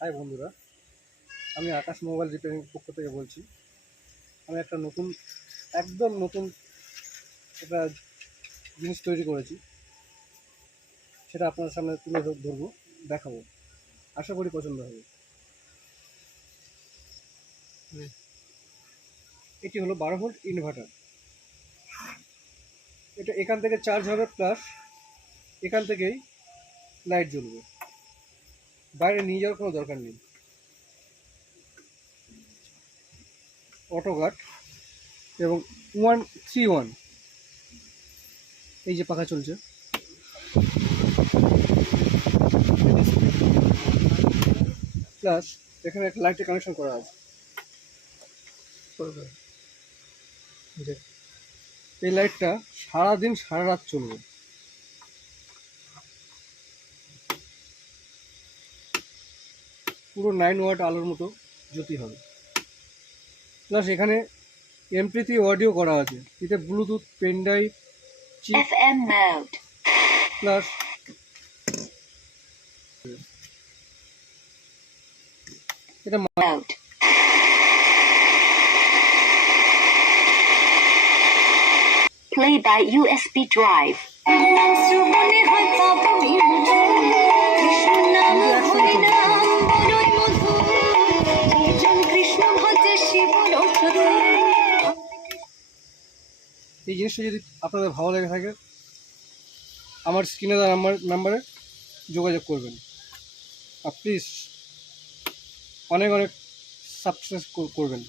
High বন্ধুরা, আমি আকাশ mobile repairing পক্ষ থেকে বলছি। আমি একটা একদম নতুন একটা জিনিস তৈরি করেছি, সেটা আপনার সামনে তুলে ধরবো, দেখাবো। আশা করি পছন্দ হবে। এটি হলো 12 ভোল্ট ইনভার্টার। এটা এখান থেকে চার্জ হবে, প্লাস এখান থেকেই লাইট জ্বলবে, বাইরে নিয়ে যাওয়ার কোনো দরকার নেই। অটো গার্ড এবং 131, এই যে পাখা চলছে, প্লাস এখানে একটা লাইটের কানেকশন করা আছে। এই লাইটটা সারাদিন সারা রাত চলবে। পুরো 9 ওয়াট আলোর মতো জ্যোতি হবে। প্লাস এখানে MP3 অডিও করা আছে, এতে Bluetooth, pen drive, FM mode, plus এটা mode, play by USB drive. এই জিনিসটা যদি আপনাদের ভালো লেগে থাকে, আমার স্ক্রিনে দেওয়া নাম্বারে যোগাযোগ করবেন। আর প্লিজ অনেক সাবস্ক্রাইব করবেন।